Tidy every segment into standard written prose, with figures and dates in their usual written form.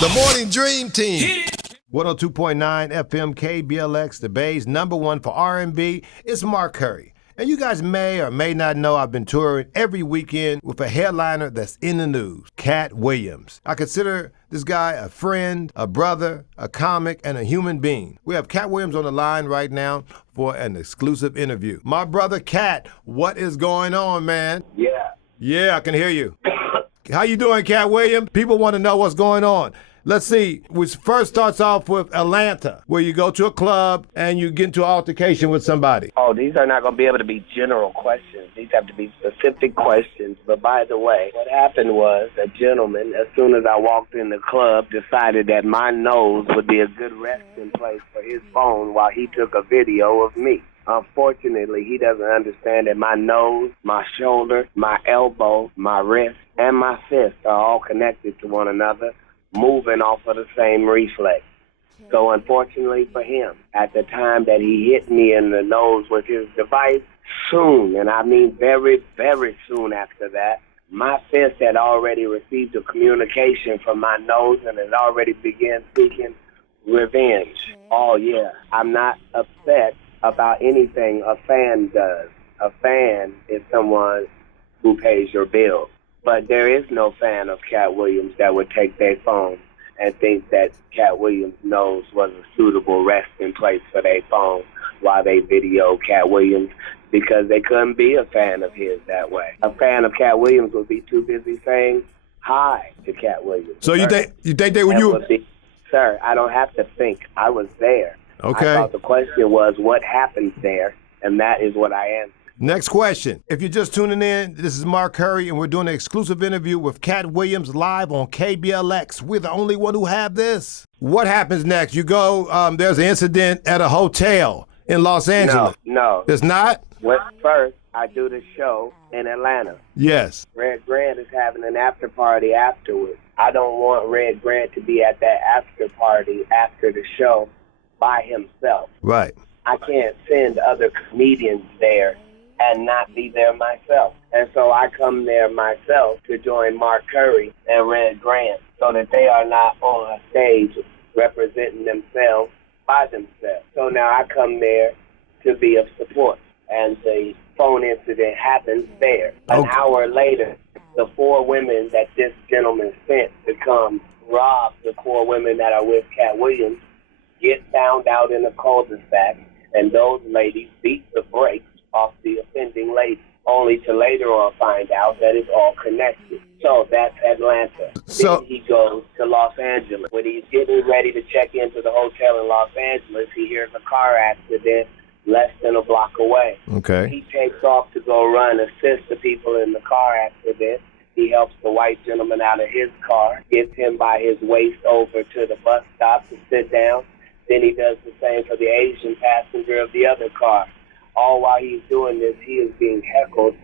The Morning Dream Team. 102.9 FM KBLX, the Bay's #1 for R&B. It's Mark Curry. And you guys may or may not know I've been touring every weekend with a headliner that's in the news, Katt Williams. I consider this guy a friend, a brother, a comic, and a human being. We have Katt Williams on the line right now for an exclusive interview. My brother Katt, what is going on, man? Yeah, I can hear you. How you doing, Katt Williams? People want to know what's going on. Let's see. We first starts off with Atlanta, where you go to a club and you get into an altercation with somebody. Oh, these are not going to be able to be general questions. These have to be specific questions. But by the way, what happened was a gentleman, as soon as I walked in the club, decided that my nose would be a good resting place for his phone while he took a video of me. Unfortunately, he doesn't understand that my nose, my shoulder, my elbow, my wrist, and my fist are all connected to one another, moving off of the same reflex. So unfortunately for him, at the time that he hit me in the nose with his device, soon, and I mean very, very soon after that, my fist had already received a communication from my nose and had already began seeking revenge. Oh yeah, I'm not upset about anything a fan does. A fan is someone who pays your bills. But there is no fan of Katt Williams that would take their phone and think that Katt Williams' nose was a suitable resting place for their phone while they video Katt Williams, because they couldn't be a fan of his that way. A fan of Katt Williams would be too busy saying hi to Katt Williams. So you think they were you? Sir, I don't have to think. I was there. Okay. I thought the question was what happened there, and that is what I answered. Next question. If you're just tuning in, this is Mark Curry, and we're doing an exclusive interview with Katt Williams live on KBLX. We're the only one who have this. What happens next? You go, there's an incident at a hotel in Los Angeles. No. It's not? First, I do the show in Atlanta. Yes. Red Grant is having an after party afterwards. I don't want Red Grant to be at that after party after the show by himself. Right. I can't send other comedians there and not be there myself. And so I come there myself to join Mark Curry and Red Grant so that they are not on a stage representing themselves by themselves. So now I come there to be of support. And the phone incident happens there. An hour later, the 4 women that this gentleman sent to come rob the 4 women that are with Katt Williams get found out in a cul-de-sac, and those ladies beat the brakes off the offending lady, only to later on find out that it's all connected. So that's Atlanta. So then he goes to Los Angeles. When he's getting ready to check into the hotel in Los Angeles, he hears a car accident less than a block away. Okay. He takes off to go run, assist the people in the car accident. He helps the white gentleman out of his car, gets him by his waist over to the bus stop to sit down. Then he does the same for the Asian passenger of the other car. All while he's doing this, he is being heckled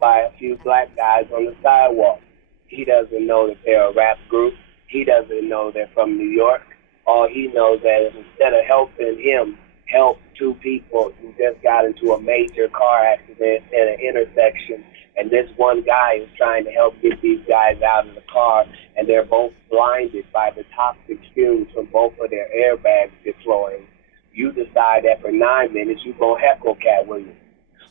by a few black guys on the sidewalk. He doesn't know that they're a rap group. He doesn't know they're from New York. All he knows that is instead of helping him help 2 people who just got into a major car accident at an intersection, and this one guy is trying to help get these guys out of the car, and they're both blinded by the toxic fumes from both of their airbags deploying. You decide that for 9 minutes you're going to heckle Katt Williams.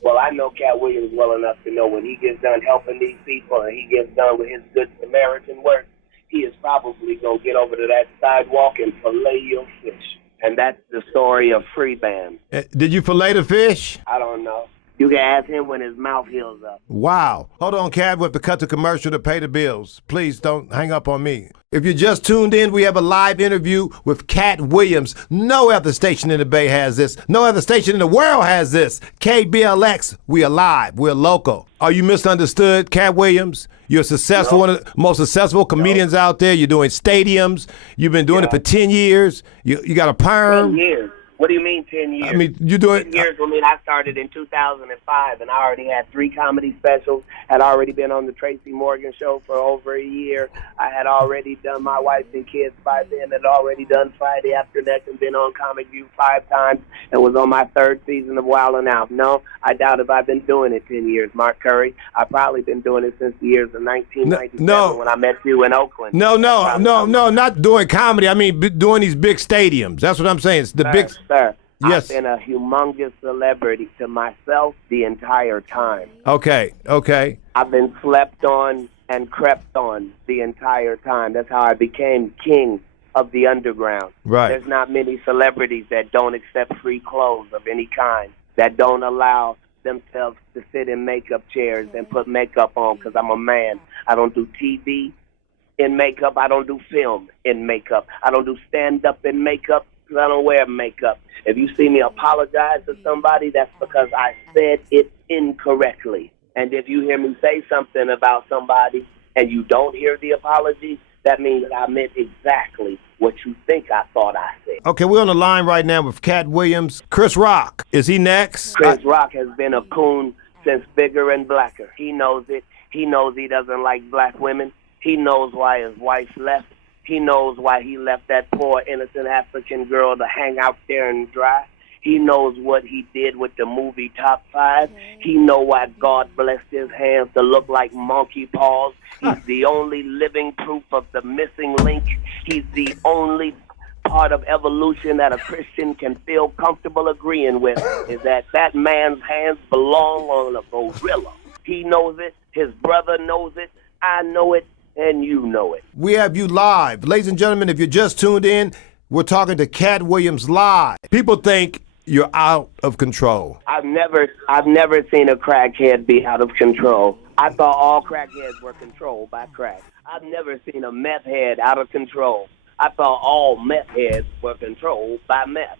Well, I know Katt Williams well enough to know when he gets done helping these people and he gets done with his good Samaritan work, he is probably going to get over to that sidewalk and fillet your fish. And that's the story of Freeband. Did you fillet the fish? I don't know. You can ask him when his mouth heals up. Wow. Hold on, Katt. We have to cut the commercial to pay the bills. Please don't hang up on me. If you just tuned in, we have a live interview with Katt Williams. No other station in the Bay has this. No other station in the world has this. KBLX, we are live. We're local. Are you misunderstood, Katt Williams? You're successful, one of the most successful comedians out there. You're doing stadiums. You've been doing it for 10 years. You got a perm. 10 years. What do you mean 10 years? I mean, you do it. 10 years will mean I started in 2005, and I already had 3 comedy specials, had already been on the Tracy Morgan Show for over a year. I had already done My Wife and Kids by then, had already done Friday After Next, and been on Comic View 5 times, and was on my 3rd season of Wild 'N Out. No, I doubt if I've been doing it 10 years, Mark Curry. I've probably been doing it since the years of 1997 when I met you in Oakland. No, not doing comedy. I mean, doing these big stadiums. That's what I'm saying. It's the big. Sir. Yes. I've been a humongous celebrity to myself the entire time. Okay. I've been slept on and crept on the entire time. That's how I became king of the underground. Right. There's not many celebrities that don't accept free clothes of any kind, that don't allow themselves to sit in makeup chairs and put makeup on because I'm a man. I don't do TV in makeup. I don't do film in makeup. I don't do stand-up in makeup because I don't wear makeup. If you see me apologize to somebody, that's because I said it incorrectly. And if you hear me say something about somebody and you don't hear the apology, that means I meant exactly what you think I thought I said. Okay, we're on the line right now with Katt Williams. Chris Rock, is he next? Chris Rock has been a coon since Bigger and Blacker. He knows it. He knows he doesn't like black women. He knows why his wife left. He knows why he left that poor, innocent African girl to hang out there and dry. He knows what he did with the movie Top 5. He know why God blessed his hands to look like monkey paws. He's the only living proof of the missing link. He's the only part of evolution that a Christian can feel comfortable agreeing with, is that man's hands belong on a gorilla. He knows it. His brother knows it. I know it. And you know it. We have you live. Ladies and gentlemen, if you just tuned in, we're talking to Katt Williams live. People think you're out of control. I've never seen a crackhead be out of control. I thought all crackheads were controlled by crack. I've never seen a meth head out of control. I thought all meth heads were controlled by meth.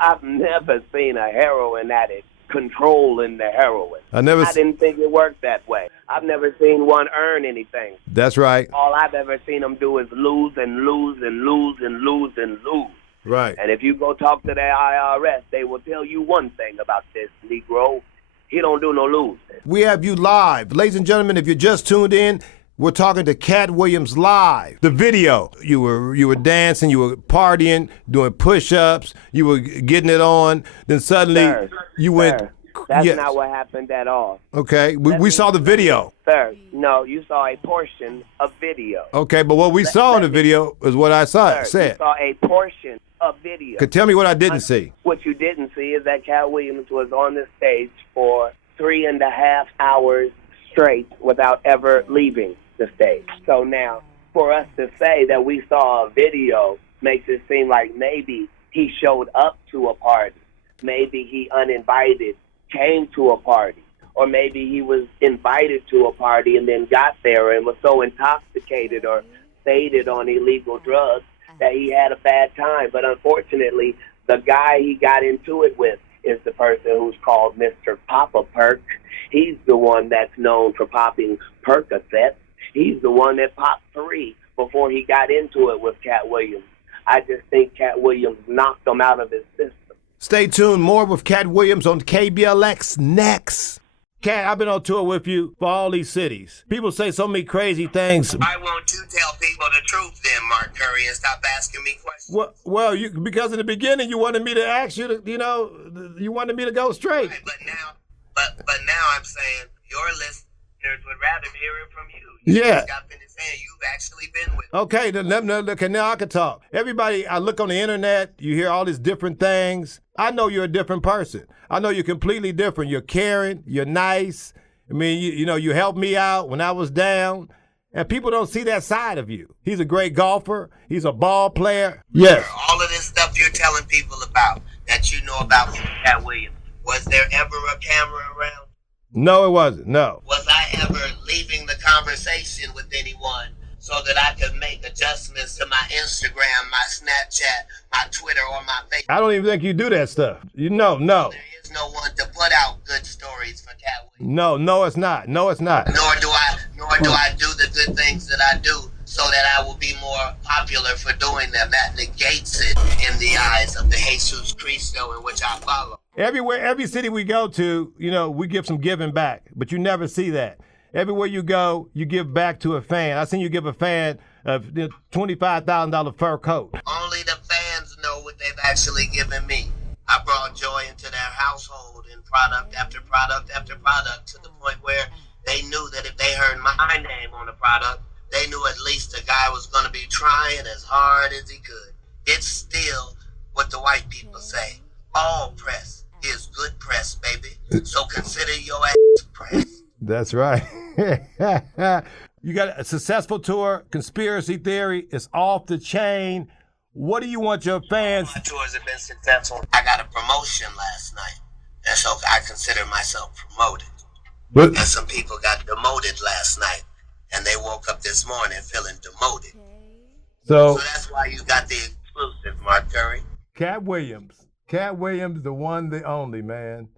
I've never seen a heroin addict controlling the heroin. I didn't think it worked that way. I've never seen one earn anything. That's right. All I've ever seen them do is lose and lose and lose and lose and lose. Right. And if you go talk to the IRS, they will tell you one thing about this Negro. He don't do no losing. We have you live. Ladies and gentlemen, if you just tuned in, we're talking to Katt Williams live. The video, you were dancing, you were partying, doing push-ups, you were getting it on, then suddenly you went... That's not what happened at all. Okay, we saw the video. Sir, no, you saw a portion of video. Okay, but what we saw in the video is what I said. You saw a portion of video. Tell me what I didn't see. What you didn't see is that Katt Williams was on the stage for 3.5 hours straight without ever leaving the stage. So now, for us to say that we saw a video makes it seem like maybe he showed up to a party. Maybe he uninvited came to a party, or maybe he was invited to a party and then got there and was so intoxicated or faded on illegal drugs that he had a bad time. But unfortunately, the guy he got into it with is the person who's called Mr. Papa Perk. He's the one that's known for popping Percocets. He's the one that popped 3 before he got into it with Katt Williams. I just think Katt Williams knocked him out of his system. Stay tuned. More with Katt Williams on KBLX next. Katt, I've been on tour with you for all these cities. People say so many crazy things. Why won't you tell people the truth then, Mark Curry, and stop asking me questions? Well, because in the beginning you wanted me to ask you to, you wanted me to go straight. Right, but now I'm saying your listeners would rather hear it from you. Yeah. I've been saying you've actually been with. Okay, now I can talk. Everybody, I look on the internet, you hear all these different things. I know you're a different person. I know you're completely different. You're caring. You're nice. I mean, you helped me out when I was down. And people don't see that side of you. He's a great golfer. He's a ball player. Yes. All of this stuff you're telling people about that you know about Katt Williams, was there ever a camera around? No, it wasn't. No. Was I ever leaving the conversation with anyone so that I could make adjustments to my Instagram, my Snapchat, my Twitter, or my Facebook? I don't even think you do that stuff. No. There is no one to put out good stories for Katt Williams. No, it's not. No, it's not. Nor do I do the good things that I do so so that I will be more popular for doing them. That negates it in the eyes of the Jesus Cristo in which I follow. Everywhere, every city we go to, you know, we give some giving back, but you never see that. Everywhere you go, you give back to a fan. I seen you give a fan a $25,000 fur coat. Only the fans know what they've actually given me. I brought joy into their household in product after product after product to the point where they knew that if they heard my name on the product, they knew at least the guy was going to be trying as hard as he could. It's still what the white people say. All press is good press, baby. So consider your ass press. That's right. You got a successful tour. Conspiracy theory is off the chain. What do you want your fans? My tours have been successful. I got a promotion last night, and so I consider myself promoted. But, and some people got demoted last night, and they woke up this morning feeling demoted. So that's why you got the exclusive, Mark Curry. Katt Williams. Katt Williams, the one, the only, man.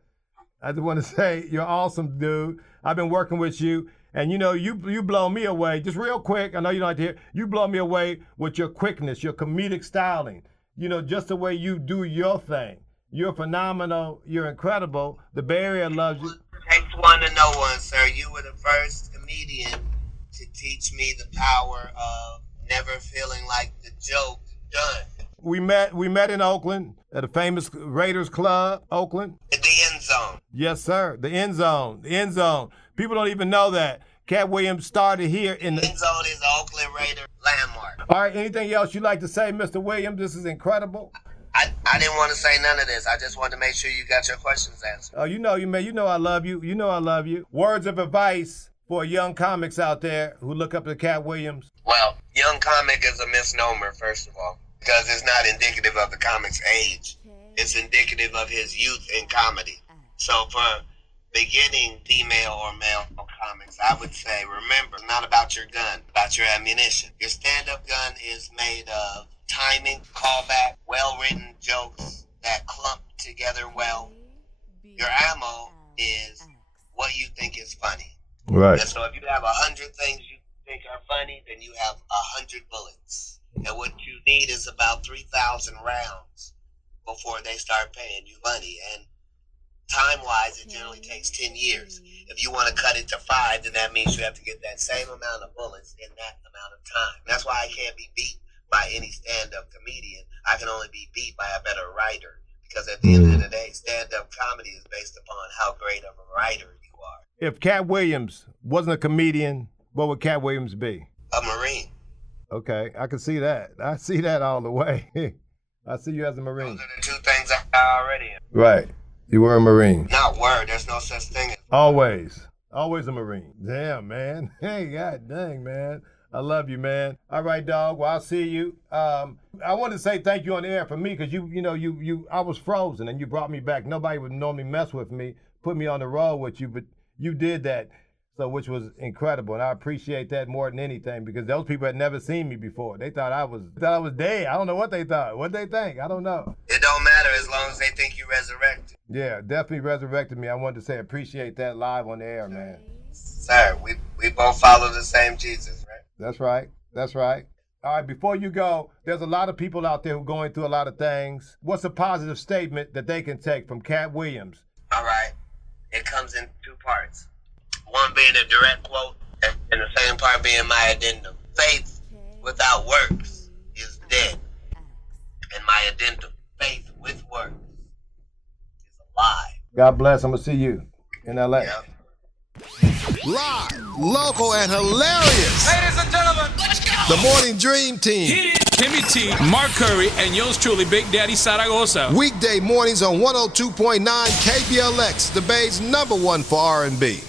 I just want to say you're awesome, dude. I've been working with you, and you know, you blow me away. Just real quick, I know you don't like to hear, you blow me away with your quickness, your comedic styling. You know, just the way you do your thing. You're phenomenal. You're incredible. The Bay Area loves you. It takes one to know one, sir. You were the first comedian to teach me the power of never feeling like the joke done. We met in Oakland at a famous Raiders club, Oakland. At the end zone. Yes, sir. The end zone. The end zone. People don't even know that. Katt Williams started here in the end zone is the Oakland Raider landmark. All right, anything else you'd like to say, Mr. Williams? This is incredible. I didn't want to say none of this. I just wanted to make sure you got your questions answered. Oh, you know I love you. You know I love you. Words of advice for young comics out there who look up to Katt Williams. Well, young comic is a misnomer, first of all, because it's not indicative of the comic's age. It's indicative of his youth in comedy. So for beginning female or male comics, I would say, remember, not about your gun, about your ammunition. Your stand-up gun is made of timing, callback, well-written jokes that clump together well. Your ammo is what you think is funny. Right. And so if you have 100 things you think are funny, then you have 100 bullets. And what you need is about 3,000 rounds before they start paying you money. And time-wise, it generally takes 10 years. If you want to cut it to 5, then that means you have to get that same amount of bullets in that amount of time. That's why I can't be beat by any stand-up comedian. I can only be beat by a better writer. Because at the end of the day, stand-up comedy is based upon how great of a writer you are. If Katt Williams wasn't a comedian, what would Katt Williams be? A Marine. Okay, I can see that. I see that all the way. I see you as a Marine. Those are the two things I already am. Right. You were a Marine. Not were. There's no such thing as always a Marine. Damn, man. Hey, god dang, man. I love you, man. All right, dog. Well, I'll see you. I want to say thank you on the air for me because I was frozen and you brought me back. Nobody would normally mess with me, put me on the road with you, but you did that, so which was incredible, and I appreciate that more than anything because those people had never seen me before. They thought I was dead. I don't know what they thought. What they think? I don't know. It don't matter as long as they think you resurrected. Yeah, definitely resurrected me. I wanted to say appreciate that live on the air, man. Sir, we both follow the same Jesus, right? That's right. That's right. All right, before you go, there's a lot of people out there who are going through a lot of things. What's a positive statement that they can take from Katt Williams? All right. It comes in two parts. One being a direct quote, and the second part being my addendum. Faith without works is dead. And my addendum, faith with works, is a lie. God bless. I'm going to see you in L.A. Yep. Live, local, and hilarious. Ladies and gentlemen, let's go. The Morning Dream Team. Hit it. Timmy T, Mark Curry, and yours truly, Big Daddy Zaragoza. Weekday mornings on 102.9 KBLX, the Bay's #1 for R&B.